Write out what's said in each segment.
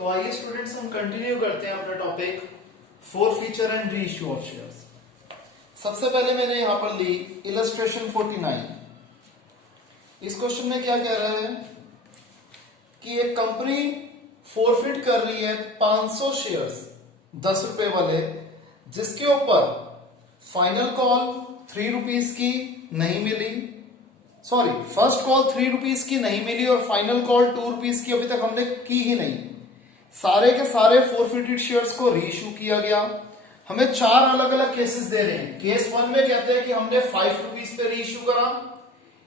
तो आइए स्टूडेंट्स हम कंटिन्यू करते हैं अपना topic four feature and re issue of shares. सबसे पहले मैंने यहां पर ली इलस्ट्रेशन 49। इस क्वेश्चन में क्या कह रहा है कि एक कंपनी फोरफिट कर रही है 500 शेयर्स 10 रुपए वाले, जिसके ऊपर फाइनल कॉल 3 रुपीज की नहीं मिली, सॉरी फर्स्ट कॉल 3 रुपीज की नहीं मिली और फाइनल कॉल 2 रुपीज की अभी तक हमने की ही नहीं। सारे के सारे फोरफिटेड शेयर्स को रीइश्यू किया गया। हमें 4 अलग अलग केसेस दे रहे हैं। केस 1 में कहते हैं कि हमने 5 रुपीज पे रीइश्यू करा,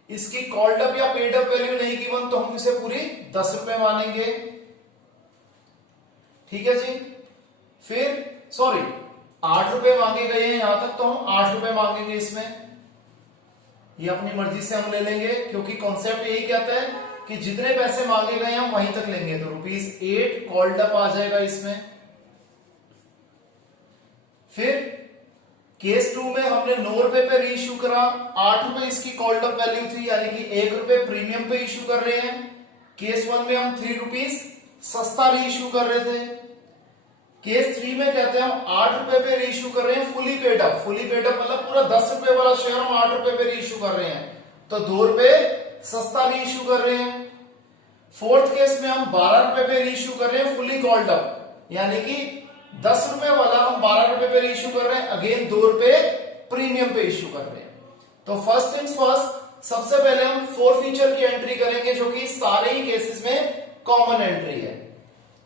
इसकी कॉल्ड अप या पेड अप वैल्यू नहीं गिवन तो हम इसे पूरी 10 रुपए मानेंगे, ठीक है जी। फिर सॉरी 8 रुपए मांगे गए हैं यहां तक, तो हम 8 रुपए मांगेंगे इसमें, ये अपनी मर्जी से हम ले लेंगे क्योंकि कॉन्सेप्ट यही कहता है कि जितने पैसे मांगे गए हम वहीं तक लेंगे। तो ₹8 कॉल्ड अप आ जाएगा इसमें। फिर केस 2 में हमने 9 रुपए पे रीइश्यू करा, 8 रुपए इसकी कॉल्ड अप वैल्यू थी, यानी कि 1 रुपए प्रीमियम पे इश्यू कर रहे हैं। केस 1 में हम 3 रुपीज सस्ता रीइश्यू कर रहे थे। केस 3 में कहते हैं हम 8 रुपए पे रीइश्यू कर रहे हैं fully paid up. Fully paid up मतलब पूरा 10 रुपए वाला शेयर हम 8 रुपए पे रीइश्यू कर रहे हैं, तो 2 रुपए सस्ता रीइश्यू कर रहे हैं। फोर्थ केस में हम 12 रुपए पे रीइश्यू कर रहे हैं फुली कॉल्ड अप, यानी कि 10 रुपए वाला हम 12 रुपए पे रीइश्यू कर रहे हैं, अगेन 2 रुपए प्रीमियम पे इश्यू कर रहे हैं। तो फर्स्ट थिंग्स फर्स्ट, सबसे पहले हम फोर फीचर की एंट्री करेंगे जो कि सारे ही केसेस में कॉमन एंट्री है।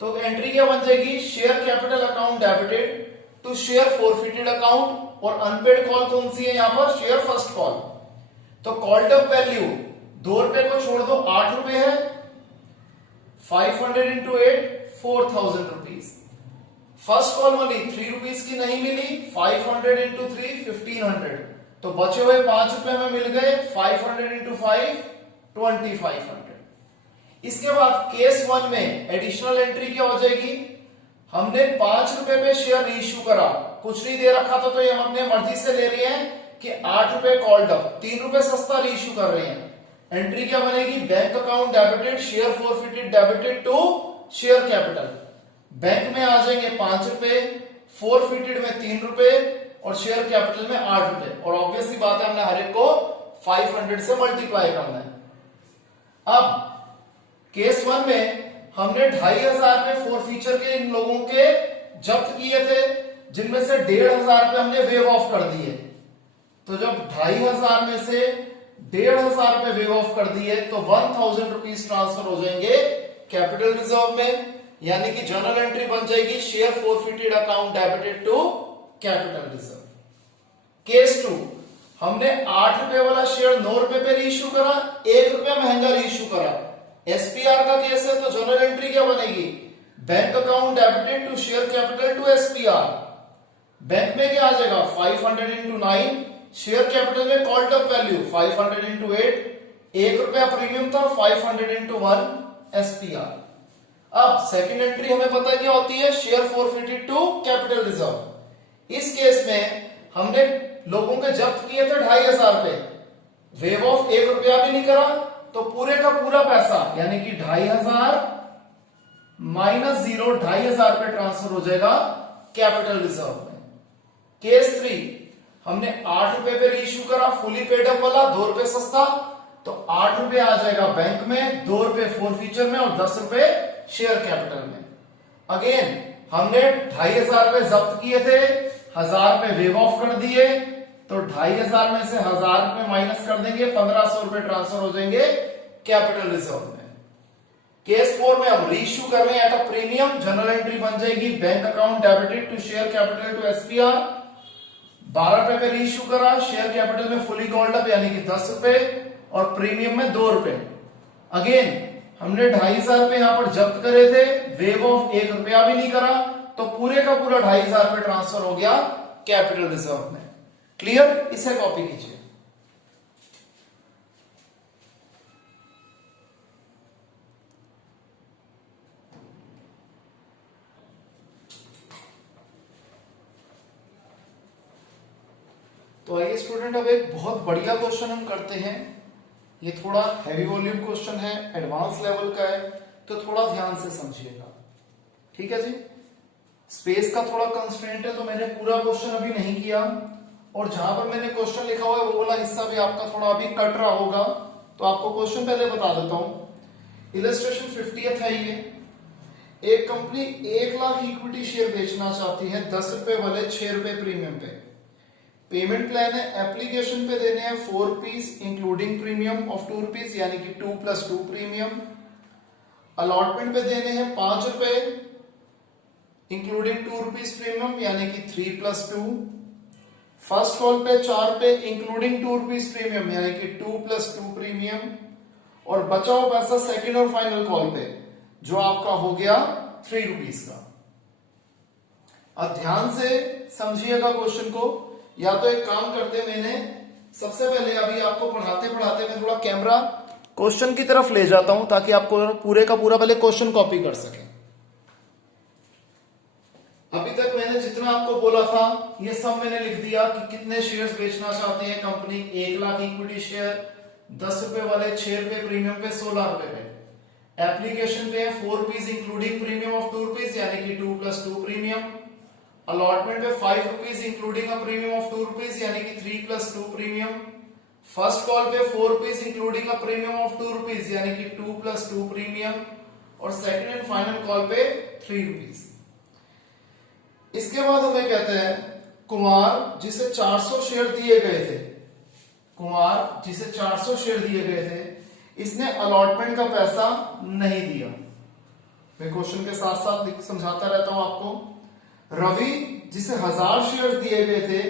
तो एंट्री क्या बन जाएगी, share capital account debited to share forfeited account, और अनपेड कॉल कौन सी है यहां पर, शेयर फर्स्ट कॉल। तो कॉल्ड अप वैल्यू 2 रुपए को छोड़ दो 8 रुपए है, 500 इंटू 8 4000 रुपीज। फर्स्ट कॉल वाली 3 रुपीज की नहीं मिली, 500 इंटू 3 1500, तो बचे हुए 5 रुपए में मिल गए, 500 इंटू 5 2500। इसके बाद केस 1 में एडिशनल एंट्री क्या हो जाएगी, हमने 5 रुपए पे शेयर रीइश्यू करा, कुछ नहीं दे रखा था, तो ये हम अपने मर्जी से ले रहे हैं कि 8 रुपए कॉल्ड अप, 3 रुपए सस्ता रीइश्यू कर रहे हैं। एंट्री क्या बनेगी, bank account debited share forfeited debited to share capital. Bank में आ जाएंगे 5 रुपए, फोरफिटेड में 3 रुपए और शेयर कैपिटल में 8 रुपए, और ऑब्वियसली बात है हमने हर एक को 500 से मल्टीप्लाई करना है। अब केस 1 में हमने 2500 पे फोर फीचर के इन लोगों के जब्त किए थे, जिनमें से 1500 पे हमने वेव ऑफ कर दिए। तो जब 2500 में से 1500 पे वेव ऑफ कर दिए तो 1000 रुपीज ट्रांसफर हो जाएंगे कैपिटल रिजर्व में, यानी कि जर्नल एंट्री बन जाएगी share forfeited account debited to capital reserve. Case 2, हमने 8 रुपए वाला शेयर 9 रुपए पे रीइश्यू करा, 1 रुपया महंगा रीइश्यू करा। एसपीआर का केस है, तो जर्नल एंट्री क्या बनेगी, bank account debited to share capital to SPR. Bank में क्या आ जाएगा, 500 इंटू 9, शेयर कैपिटल में कॉल्ड अप वैल्यू 500 इंटू 8, 1 रुपया प्रीमियम था, 500 इंटू 1 एसपीआर। अब सेकंड एंट्री हमें पता है क्या होती है, share forfeited to capital reserve. इस केस में हमने लोगों के जब्त किए थे 2500 पे, वेव ऑफ 1 रुपया भी नहीं करा, तो पूरे का पूरा पैसा यानी कि 2500 माइनस 0 2500 पे ट्रांसफर हो जाएगा कैपिटल रिजर्व में। केस 3, हमने 8 रुपए पे रीइश्यू करा फुली पेड अप वाला, 2 रुपए सस्ता, तो 8 रुपए आ जाएगा बैंक में, 2 रुपए फोर फीचर में और 10 रुपए शेयर कैपिटल में। अगेन हमने 2500 पे जब्त किए थे, 1000 पे वेव ऑफ कर दिए, तो 2500 में से 1000 रुपए माइनस कर देंगे, 1500 रुपए ट्रांसफर हो जाएंगे कैपिटल रिजर्व में। केस 4 में हम रीइश्यू कर रहे हैं at a premium, general entry बन जाएगी bank account debited to share capital to SPR. 12 रुपए पे रीइश्यू करा, शेयर कैपिटल में फुली कॉल्ड अप यानी कि 10 रुपए और प्रीमियम में 2 रुपए। अगेन हमने 2500 पे यहां पर जब्त करे थे, वेव ऑफ 1 रुपया भी नहीं करा, तो पूरे का पूरा 2500 पे ट्रांसफर हो गया कैपिटल रिजर्व में। क्लियर, इसे कॉपी कीजिए। तो आइए स्टूडेंट, अब एक बहुत बढ़िया क्वेश्चन हम करते हैं। ये थोड़ा हैवी वॉल्यूम क्वेश्चन है, एडवांस लेवल का है, तो थोड़ा ध्यान से समझिएगा। ठीक है जी। स्पेस का थोड़ा कंस्ट्रेंट है तो मैंने पूरा क्वेश्चन अभी नहीं किया, और जहां पर मैंने क्वेश्चन लिखा हुआ है वो वाला हिस्सा भी आपका थोड़ा अभी कट रहा होगा, तो आपको क्वेश्चन पहले बता देता हूं। इलस्ट्रेशन 50th है ये। एक कंपनी 1 लाख इक्विटी शेयर बेचना चाहती है 10 रुपए वाले 6 रुपए प्रीमियम पे। पेमेंट प्लान है, एप्लीकेशन पे देने हैं 4 rupees including premium of 2 rupees, यानी कि 2 + 2 प्रीमियम। अलॉटमेंट पे देने हैं 5 रुपए इंक्लूडिंग 2 रुपीज प्रीमियम, यानी कि 3 + 2। फर्स्ट कॉल पे 4 रुपए इंक्लूडिंग 2 रुपीज प्रीमियम, यानी कि 2 + 2 प्रीमियम। और बचा हुआ पैसा सेकंड और फाइनल कॉल पे जो आपका हो गया 3 रुपीज का। अब ध्यान से समझिएगा क्वेश्चन को, या तो एक काम करते, मैंने सबसे पहले अभी आपको पढ़ाते पढ़ाते मैं थोड़ा कैमरा क्वेश्चन की तरफ ले जाता हूं ताकि आपको पूरे का पूरा पहले क्वेश्चन कॉपी कर सके। अभी तक मैंने जितना आपको बोला था ये सब मैंने लिख दिया कि कितने शेयर्स बेचना चाहती है कंपनी। 1 लाख इक्विटी शेयर 10 रुपए वाले 6 रुपए प्रीमियम पे 16 रुपए पे। एप्लीकेशन पे 4 rupees including premium of 2 rupees, यानी कि 2 + 2 प्रीमियम। अलॉटमेंट पे 5 rupees including a premium of 2 rupees, यानी कि 3 + 2 प्रीमियम। फर्स्ट कॉल पे 4 rupees including a premium of 2 rupees, यानी कि 2 + 2 प्रीमियम। और सेकंड एंड फाइनल कॉल पे 3 रुपीज। इसके बाद हमें कहते हैं कुमार जिसे 400 शेयर दिए गए थे, कुमार जिसे 400 शेयर दिए गए थे, इसने अलॉटमेंट का पैसा नहीं दिया। मैं क्वेश्चन के साथ साथ समझाता रहता हूं आपको। रवि जिसे 1000 शेयर दिए गए थे,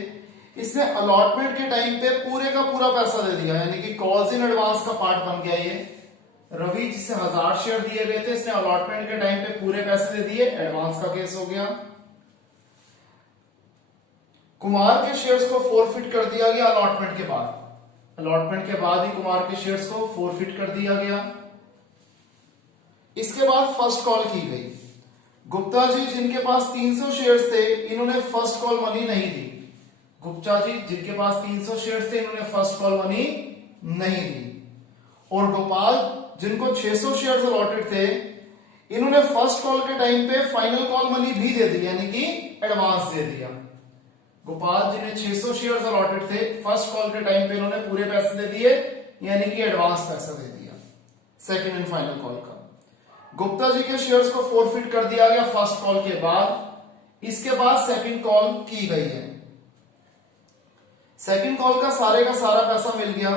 इसने अलॉटमेंट के टाइम पे पूरे का पूरा पैसा दे दिया, यानी कि कॉल्स इन एडवांस का पार्ट बन गया ये। रवि जिसे 1000 शेयर दिए गए थे, इसने अलॉटमेंट के टाइम पे पूरे पैसे दे दिए, एडवांस का केस हो गया। कुमार के शेयर्स को फोरफिट कर दिया गया अलॉटमेंट के बाद, अलॉटमेंट के बाद ही कुमार के शेयर्स को फोरफिट कर दिया गया। इसके बाद फर्स्ट कॉल की गई। गुप्ता जी जिनके पास 300 शेयर्स थे, इन्होंने फर्स्ट कॉल मनी नहीं दी। गुप्ता जी जिनके पास 300 शेयर्स थे, इन्होंने फर्स्ट कॉल मनी नहीं दी। और गोपाल जिनको 600 शेयर्स अलॉटेड थे, इन्होंने फर्स्ट कॉल के टाइम पे फाइनल कॉल मनी भी दे दी, यानी कि एडवांस दे दिया। गोपाल जिन्हें 600 शेयर्स अलॉटेड थे, फर्स्ट कॉल के टाइम पे इन्होंने पूरे पैसे दे दिए, यानी कि एडवांस पैसा दे दिया सेकंड एंड फाइनल कॉल का। गुप्ता जी के शेयर्स को फोरफिट कर दिया गया फर्स्ट कॉल के बाद। इसके बाद सेकंड कॉल की गई है। सेकंड कॉल का सारा पैसा मिल गया।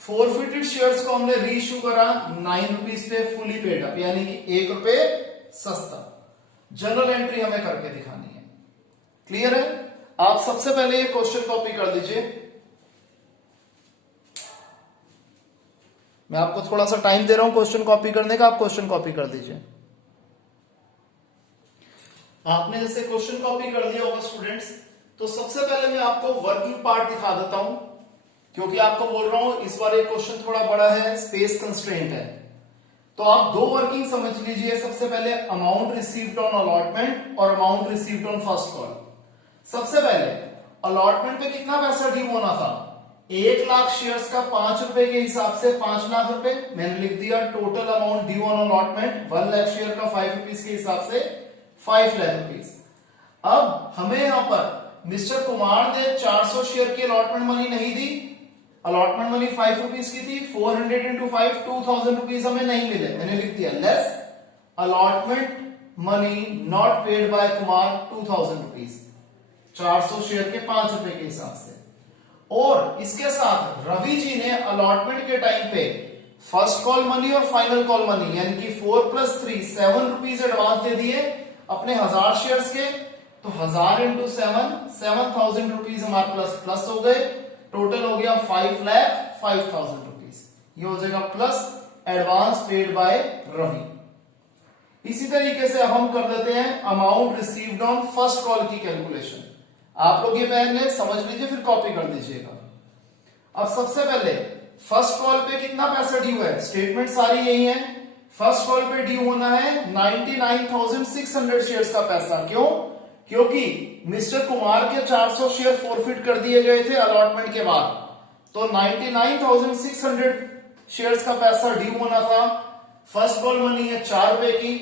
फोरफिटेड शेयर्स को हमने रीइश्यू करा 9 रुपीज पे फुली पेड अप, यानी कि 1 रुपए सस्ता। जर्नल एंट्री हमें करके दिखानी है। क्लियर है? आप सबसे पहले ये क्वेश्चन कॉपी कर दीजिए। मैं आपको थोड़ा सा टाइम दे रहा हूं क्वेश्चन कॉपी करने का, आप क्वेश्चन कॉपी कर दीजिए। आपने जैसे क्वेश्चन कॉपी कर दिया होगा स्टूडेंट्स, तो सबसे पहले मैं आपको वर्किंग पार्ट दिखा देता हूं, क्योंकि आपको बोल रहा हूं इस बार ये क्वेश्चन थोड़ा बड़ा है, स्पेस कंस्ट्रेंट है। तो आप 2 वर्किंग समझ लीजिए। सबसे पहले अमाउंट रिसीव्ड ऑन अलॉटमेंट और amount received on first call. सबसे पहले अलॉटमेंट पे कितना पैसा ड्यू होना था? 1 लाख शेयर्स का 5 रुपए के हिसाब से 5 लाख रुपए मैंने लिख दिया। Total amount due on allotment 1 lakh share का 5 रुपीज के हिसाब से 5 लाख रुपीज। अब हमें यहां पर मिस्टर कुमार ने 400 शेयर की अलॉटमेंट मनी नहीं दी। अलॉटमेंट मनी 5 रुपीज की थी। 400 into 5 2000 रुपीज हमें नहीं मिले। मैंने लिख दिया less allotment money not paid by Kumar 2000 rupees. 400 share के 5 रुपए के हिसाब से। और इसके साथ रवि जी ने अलॉटमेंट के टाइम पे फर्स्ट कॉल मनी और फाइनल कॉल मनी यानी कि 4 + 3 7 रुपीज एडवांस दे दिए अपने 1000 शेयर्स के। तो 1000 into 7 7000 रुपीज हमारे प्लस हो गए। टोटल हो गया 5,05,000 रुपीज। ये हो जाएगा plus advance paid by Ravi. इसी तरीके से हम कर देते हैं amount received on first call की कैलकुलेशन। आप लोग ये पहले समझ लीजिए, फिर कॉपी कर दीजिएगा। अब सबसे पहले फर्स्ट कॉल पे कितना पैसा ड्यू है? स्टेटमेंट सारी यही है। फर्स्ट कॉल पे ड्यू होना है 99,600 शेयर्स का पैसा। क्यों? क्योंकि मिस्टर कुमार के 400 शेयर फोरफिट कर दिए गए थे अलॉटमेंट के बाद। तो 99,600 शेयर्स का पैसा ड्यू होना था। फर्स्ट कॉल मनी है 4 रुपए की।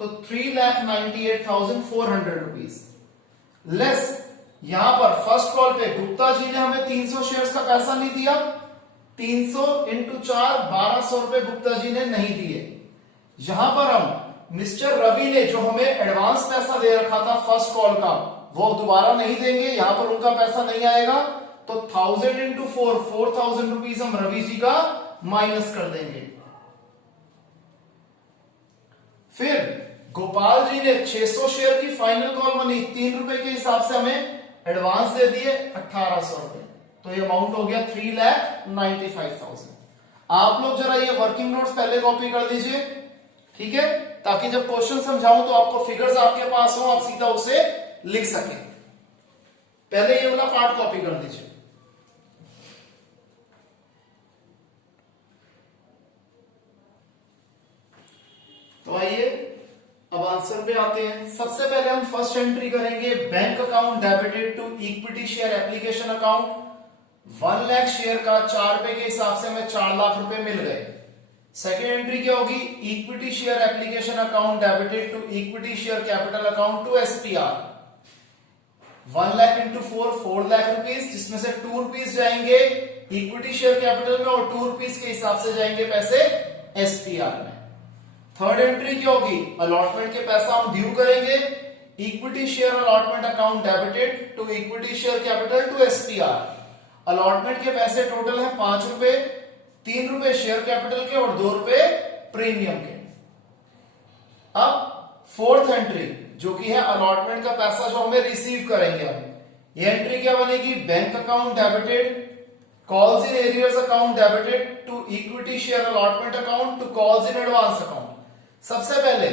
तो 3,98,400 रुपीज लेस यहां पर फर्स्ट कॉल पे गुप्ता जी ने हमें 300 शेयर्स का पैसा नहीं दिया, 300 इंटू 4 1200 रुपए गुप्ता जी ने नहीं दिए। यहां पर हम मिस्टर रवि ने जो हमें एडवांस पैसा दे रखा था फर्स्ट कॉल का वो दोबारा नहीं देंगे, यहां पर उनका पैसा नहीं आएगा, तो 1000 इंटू 4 4000 रुपीज हम रवि जी का माइनस कर देंगे। फिर गोपाल जी ने 600 शेयर की फाइनल कॉल मनी 3 रुपए के हिसाब से हमें एडवांस दे दिए 1800 रुपए, तो ये अमाउंट हो गया 3,95,000। आप लोग जरा ये वर्किंग नोट्स पहले कॉपी कर लीजिए, ठीक है, ताकि जब क्वेश्चन समझाऊं तो आपको फिगर्स आपके पास हो, आप सीधा उसे लिख सकें। पहले ये वाला पार्ट कॉपी कर दीजिए। तो आइए अब आंसर पे आते हैं। सबसे पहले हम फर्स्ट एंट्री करेंगे, bank account debited to equity share application account. 1 lakh share का 4 रुपए के हिसाब से हमें 4 लाख रुपए मिल गए। सेकेंड एंट्री क्या होगी, equity share application account debited to equity share capital account to SPR. 1 lakh into 4 lakh rupees, जिसमें से 2 रुपीज जाएंगे इक्विटी शेयर कैपिटल में और 2 रुपीज के हिसाब से जाएंगे पैसे एसपीआर में। थर्ड एंट्री क्या होगी, अलॉटमेंट के पैसा हम ड्यू करेंगे, equity share allotment account debited to equity share capital to SPR. Allotment के पैसे टोटल है 5 रुपए, 3 रुपए शेयर कैपिटल के और 2 रुपए प्रीमियम के। अब फोर्थ एंट्री जो कि है अलॉटमेंट का पैसा जो हमें रिसीव करेंगे हम, ये एंट्री क्या बनेगी, bank account debited calls in arrears account debited to equity share allotment account to calls in advance account. सबसे पहले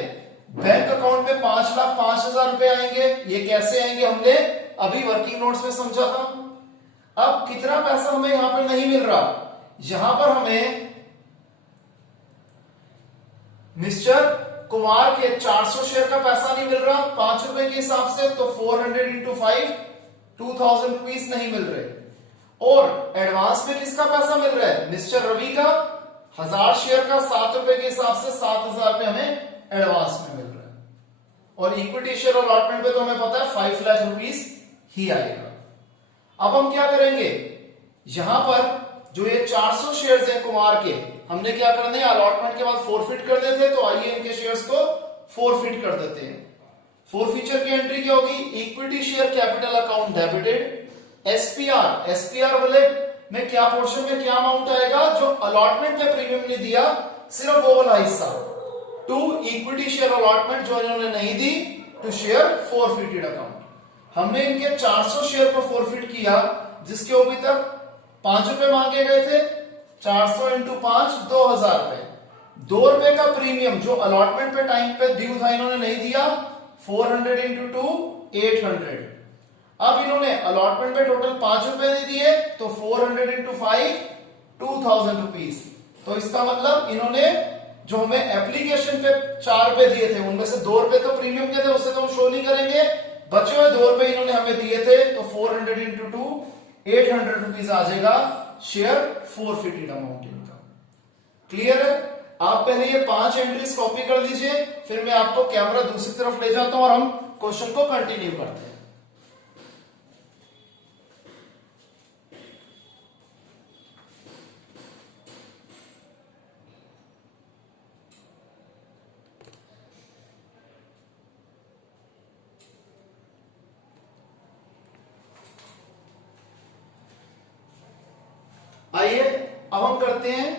बैंक अकाउंट में 5,05,000 रुपए आएंगे, ये कैसे आएंगे हमने अभी वर्किंग नोट्स में समझा था। अब कितना पैसा हमें यहां पर नहीं मिल रहा, यहां पर हमें मिस्टर कुमार के 400 शेयर का पैसा नहीं मिल रहा 5 रुपए के हिसाब से, तो 400 इंटू 5 2000 रुपीज नहीं मिल रहे। और एडवांस में किसका पैसा मिल रहा है, मिस्टर रवि का 1000 शेयर का 7 रुपए के हिसाब से 7,000 रुपए हमें एडवांस में मिल रहा है। और इक्विटी शेयर अलॉटमेंट पे तो हमें पता है 5 लाख रुपीज ही आएगा। अब हम क्या करेंगे, यहां पर जो ये 400 शेयर्स हैं कुमार के, हमने क्या करने हैं, अलॉटमेंट के बाद फोरफिट कर देते हैं, तो आइए इनके शेयर्स को फोरफिट कर देते हैं। फोरफीचर की एंट्री क्या होगी, equity share capital account debited SPR. SPR वाले में क्या पोर्शन में क्या अमाउंट आएगा, जो अलॉटमेंट पे प्रीमियम ने दिया सिर्फ वो वाला हिस्सा, टू इक्विटी शेयर अलॉटमेंट जो इन्होंने नहीं दी टू शेयर फोरफिटेड अकाउंट। हमने इनके 400 शेयर को फोरफिट किया, जिसके अभी तक 5 रुपए मांगे गए थे, 400 इंटू 5 2000 रुपए। 2 रुपए का प्रीमियम जो अलॉटमेंट पे टाइम पे ड्यू था इन्होंने नहीं दिया, 400 इंटू 2 800। अब इन्होंने अलॉटमेंट पे टोटल 5 रुपए नहीं दिए, तो 400 इंटू 5 2000 रुपीज। तो इसका मतलब इन्होंने जो हमें एप्लीकेशन पे 4 रुपए दिए थे, उनमें से 2 रुपए तो प्रीमियम के थे, उससे तो हम शो नहीं करेंगे, बचे हुए 2 रुपए इन्होंने हमें दिए थे, तो 400 इंटू 2 800 रुपीज आ जाएगा शेयर फोरफिटेड अमाउंट इनका। क्लियर है। आप पहले ये 5 एंट्रीज कॉपी कर लीजिए, फिर मैं आपको कैमरा दूसरी तरफ ले जाता हूं और हम क्वेश्चन को कंटिन्यू करते हैं। आइए अब हम करते हैं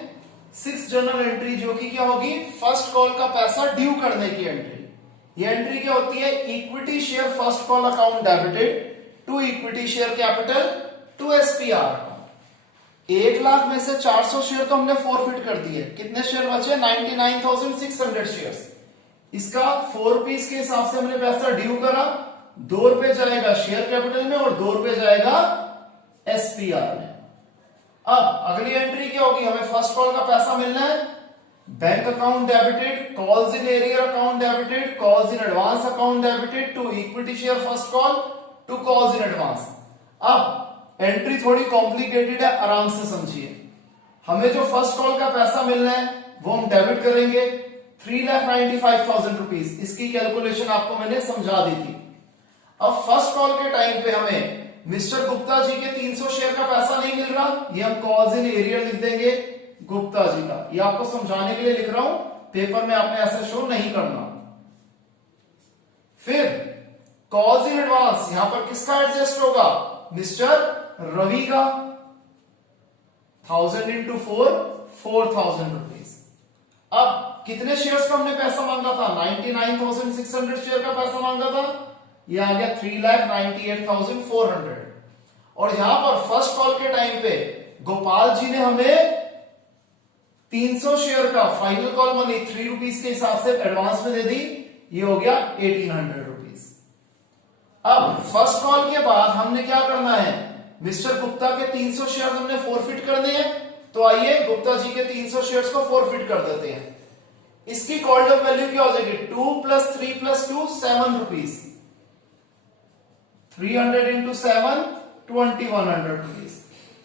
6th जर्नल एंट्री, जो कि क्या होगी, फर्स्ट कॉल का पैसा ड्यू करने की एंट्री। ये एंट्री क्या होती है, equity share first call account debited to equity share capital to SPR. 1 lakh में से 400 शेयर तो हमने फोरफिट कर दिए, कितने शेयर बचे, 99,600 शेयर्स। इसका 4 रुपीज के हिसाब से हमने पैसा ड्यू करा, 2 रुपए जाएगा शेयर कैपिटल में और 2 रुपए जाएगा एसपीआर में। अब अगली एंट्री क्या होगी, हमें फर्स्ट कॉल का पैसा मिलना है, bank account debited calls in arrear account debited calls in advance account debited to equity share first call to calls in advance. अब एंट्री थोड़ी कॉम्प्लिकेटेड है, आराम से समझिए। हमें जो फर्स्ट कॉल का पैसा मिलना है वो हम डेबिट करेंगे, 3,95,000 रुपीज। इसकी कैलकुलेशन आपको मैंने समझा दी थी। अब फर्स्ट कॉल के टाइम पे हमें मिस्टर गुप्ता जी के 300 शेयर का पैसा नहीं मिल रहा, ये हम कॉज इन एरियर लिख देंगे गुप्ता जी का। ये आपको समझाने के लिए लिख रहा हूं, पेपर में आपने ऐसा शो नहीं करना। फिर कॉज इन एडवांस, यहां पर किसका एडजस्ट होगा? मिस्टर रवि का। 1000 इंटू 4 4,000 रुपीज। अब कितने शेयर्स का हमने पैसा मांगा था? 99,600 शेयर का पैसा मांगा था, ये आ गया 3,98,400। और यहां पर फर्स्ट कॉल के टाइम पे गोपाल जी ने हमें 300 शेयर का फाइनल कॉल मनी 3 रुपीज के हिसाब से एडवांस में दे दी, ये हो गया 1800 रुपीज। अब फर्स्ट कॉल के बाद हमने क्या करना है? मिस्टर गुप्ता के 300 शेयर हमने फॉरफिट करने हैं, तो आइए गुप्ता जी के 300 शेयर्स को फॉरफिट कर देते हैं। इसकी कॉल्ड अप वैल्यू क्या हो जाएगी? 2 + 3 + 2 7 rupees. 300 into 7 2100 rupees.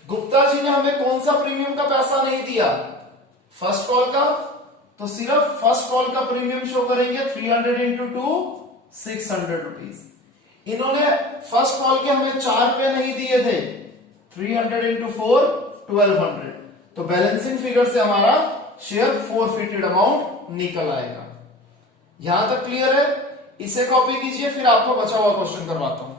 Gupta ji ने हमें कौन सा प्रीमियम का पैसा नहीं दिया? फर्स्ट कॉल का, तो सिर्फ फर्स्ट कॉल का प्रीमियम शो करेंगे। 300 इंटू 2 600 रुपीज। इन्होंने फर्स्ट कॉल के हमें 4 रुपए नहीं दिए थे। 300 इंटू 4 1200। तो बैलेंसिंग फिगर से हमारा शेयर फॉरफिटेड अमाउंट निकल आएगा। यहां तक क्लियर है? इसे कॉपी कीजिए, फिर आपको बचा हुआ क्वेश्चन करवाता हूं।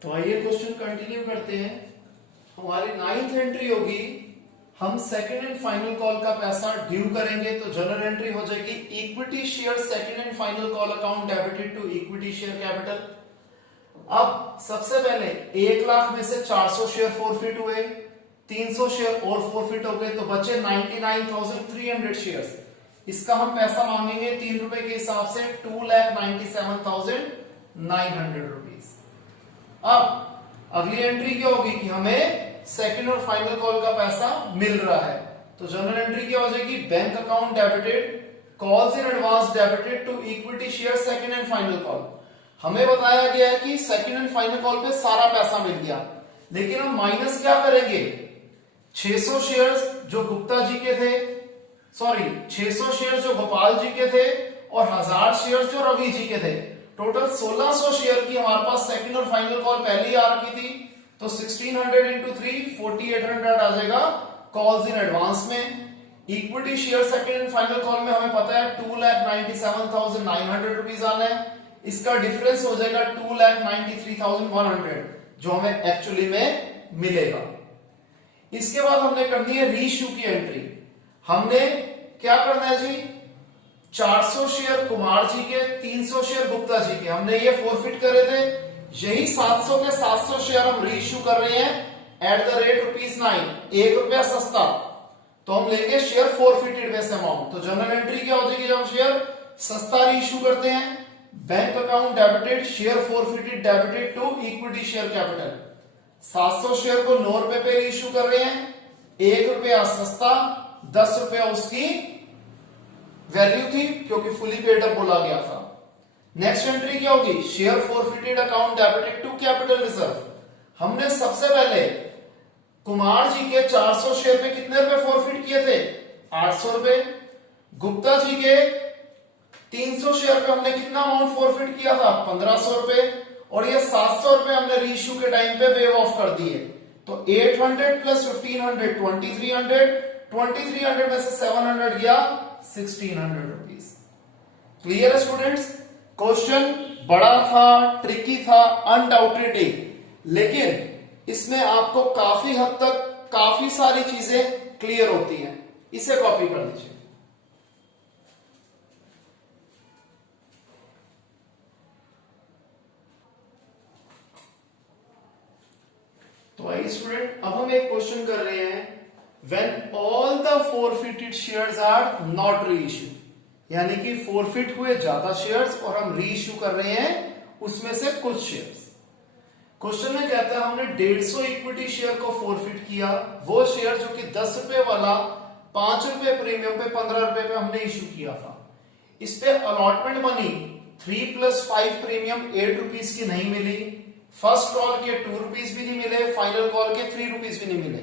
तो आइए क्वेश्चन कंटिन्यू करते हैं। हमारी 9th एंट्री होगी, हम सेकंड एंड फाइनल कॉल का पैसा ड्यू करेंगे, तो जनरल एंट्री हो जाएगी equity share second and final call account debited to equity share capital. अब सबसे पहले 1 लाख में से 400 शेयर फॉरफिट हुए, 300 शेयर और फॉरफिट हो गए, तो बचे 99,300 शेयर्स। इसका हम पैसा मांगेंगे 3 रुपए के हिसाब से 2,97,900 रुपीज। अब अगली एंट्री क्या होगी कि हमें सेकंड और फाइनल कॉल का पैसा मिल रहा है, तो जनरल एंट्री क्या हो जाएगी? Bank account debited calls in advance debited to equity share second and final call. हमें बताया गया है कि सेकंड एंड फाइनल कॉल पे सारा पैसा मिल गया, लेकिन हम माइनस क्या करेंगे? 600 शेयर्स जो गुप्ता जी के थे, 600 शेयर्स जो गोपाल जी के थे और 1000 शेयर्स जो रवि जी के थे। टोटल 1600 शेयर की हमारे पास सेकंड और फाइनल कॉल पहले ही आ रखी थी, तो 1600 इंटू 3 4800 आ जाएगा कॉल्स इन एडवांस में। Equity share second and final call में हमें पता है 2,97,900 रुपीज आना है। इसका डिफरेंस हो जाएगा 2,93,100 जो हमें एक्चुअली में मिलेगा। इसके बाद हमने करनी है रीइश्यू की एंट्री। हमने क्या करना है जी? 400 शेयर कुमार जी के, 300 शेयर गुप्ता जी के, हमने ये फॉरफिट करे थे। यही 700 के 700 शेयर हम रीइश्यू कर रहे हैं एट द रेट ₹9, 1 रुपया सस्ता। तो हम लेंगे शेयर फॉरफिटेड बेस अमाउंट। तो जनरल एंट्री क्या हो जाएगी जब हम शेयर सस्ता रीइश्यू करते हैं? Bank account debited share forfeited debited to equity share capital. 700 share को 9 रुपए पे रीइश्यू कर रहे हैं, 1 रुपया सस्ता, 10 रुपया उसकी वैल्यू थी क्योंकि फुली पेड अप बोला गया था। नेक्स्ट एंट्री क्या होगी? Share forfeited account debited to capital reserve. हमने सबसे पहले कुमार जी के 400 शेयर पे कितने रुपए फॉरफिट किए थे? 800 रुपए। गुप्ता जी के 300 शेयर पे हमने कितना अमाउंट फॉरफिट किया था? 1500 रुपए। और ये 700 रुपए हमने रीइश्यू के टाइम पे वेव ऑफ कर दिए। तो 800 प्लस 1500 2300, 2300 में से 700 गया 1600 रुपीज। क्लियर है स्टूडेंट्स? क्वेश्चन बड़ा था, ट्रिकी था अनडाउटेडली, लेकिन इसमें आपको काफी हद तक काफी सारी चीजें क्लियर होती हैं। इसे कॉपी कर लीजिए। तो आइए स्टूडेंट, अब हम एक क्वेश्चन कर रहे हैं when all the forfeited shares are not reissue, यानी कि फॉरफिट हुए ज्यादा शेयर्स और हम रीइश्यू कर रहे हैं उसमें से कुछ शेयर्स। क्वेश्चन में कहता है हमने 150 इक्विटी शेयर को फॉरफिट किया। वो शेयर जो कि 10 रुपए वाला 5 रुपए प्रीमियम पे 15 रुपए पे हमने इश्यू किया था। इस पे अलॉटमेंट मनी 3 + 5 प्रीमियम 8 रुपीज की नहीं मिली। फर्स्ट कॉल के 2 रुपीज भी नहीं मिले, फाइनल कॉल के 3 रुपीज भी नहीं मिले,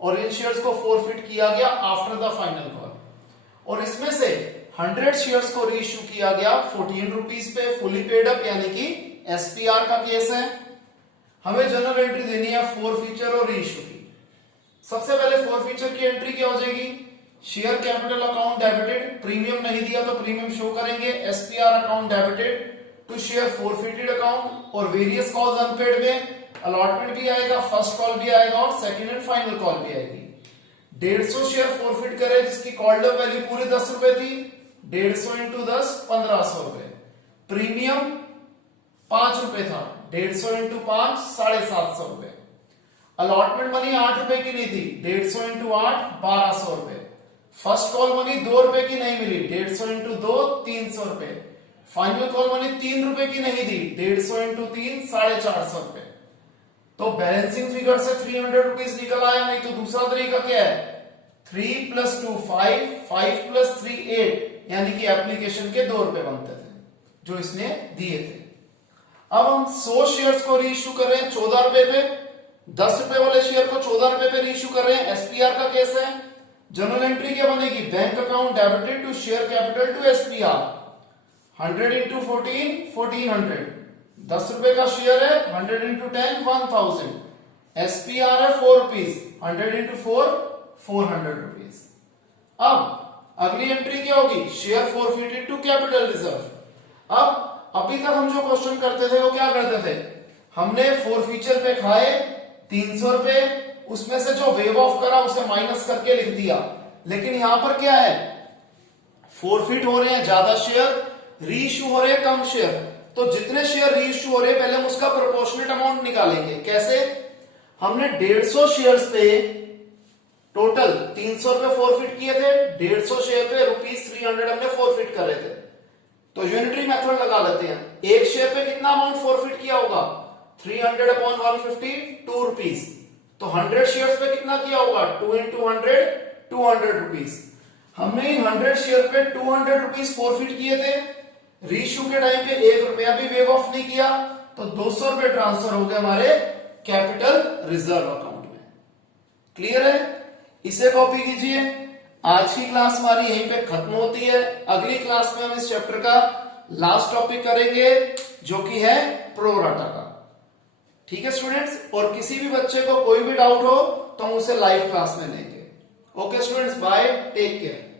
और इन शेयर्स को फोरफिट किया गया आफ्टर द फाइनल कॉल। और इसमें से 100 शेयर्स को रीइश्यू किया गया 14 रुपीज पे फुली पेड अप, यानी कि एसपीआर का केस है। हमें जनरल एंट्री देनी है फोरफीचर और रीइश्यू की। सबसे पहले फोरफीचर की एंट्री क्या हो जाएगी, share capital account debited, premium नहीं दिया तो प्रीमियम शो करेंगे, SPR account debited to share forfeited account, और वेरियस कॉल्स अनपेड में अलॉटमेंट भी आएगा, फर्स्ट कॉल भी आएगा और सेकंड एंड फाइनल कॉल भी आएगी। 150 शेयर फोरफिट करे जिसकी कॉल्ड अप वैल्यू पूरे 10 रुपए थी, 150 इंटू 10 1500 रुपए। प्रीमियम 5 रुपए था, 150 इंटू 5 750 रुपए। अलॉटमेंट मनी 8 रुपए की नहीं थी, 150 इंटू 8 1200 रुपए। फर्स्ट कॉल मनी 2 रुपए की नहीं मिली, 150 इंटू 2 300 रुपए। फाइनल कॉल मनी 3 रुपए की नहीं दी, 150 इंटू 3 450 रुपए। तो बैलेंसिंग फिगर से 300 रुपीज निकल आया। नहीं तो दूसरा तरीका क्या है, 3 + 2 5, 5 + 3 8, यानी कि एप्लीकेशन के 2 रुपए बनते थे जो इसने दिए थे। अब हम 100 शेयर्स को रीइश्यू कर रहे हैं 14 रुपए पे, 10 रुपए वाले शेयर को 14 रुपए पे रीइश्यू कर रहे हैं, एसपीआर का केस है। जनरल एंट्री क्या बनेगी, bank account debited to share capital to SPR, 100 into 14 1400, 10 रुपए का शेयर है, 100 इंटू 10 1000, एसपीआर है 4 रुपीज, 100 इंटू 4 400 रुपीज। अब अगली एंट्री क्या होगी, share forfeited to capital reserve. अब अभी तक हम जो क्वेश्चन करते थे वो क्या करते थे, हमने फोरफीचर पे खाए 300 रुपए, उसमें से जो वेव ऑफ करा उसे माइनस करके लिख दिया। लेकिन यहां पर क्या है, फोरफिट हो रहे हैं ज्यादा शेयर, रीइश्यू हो रहे हैं कम शेयर, तो जितने शेयर रीइश्यू हो रहे हैं पहले हम उसका प्रोपोर्शनेट अमाउंट निकालेंगे। कैसे, हमने 150 शेयर्स पे टोटल 300 रुपए फोरफिट किए थे, 150 शेयर पे ₹300 हमने फोरफिट करे थे। तो यूनिटरी मेथड लगा लेते हैं, एक शेयर पे कितना अमाउंट फोरफिट किया होगा, 300 अपॉन 150 2 रुपीज। तो 100 शेयर्स पे कितना किया होगा, 2 इंटू 100 200 रुपीज। हमने 100 शेयर पे 200 रुपीज फोरफिट किए थे, रीइश्यू के टाइम पे 1 रुपया भी वेव ऑफ नहीं किया, तो 200 रुपए ट्रांसफर हो गए हमारे कैपिटल रिजर्व अकाउंट में। क्लियर है, इसे कॉपी कीजिए। आज की क्लास हमारी यहीं पे खत्म होती है। अगली क्लास में हम इस चैप्टर का लास्ट टॉपिक करेंगे जो कि है प्रो राटा का। ठीक है स्टूडेंट्स, और किसी भी बच्चे को कोई भी डाउट हो तो हम उसे लाइव क्लास में लेंगे। Okay students, bye, take care.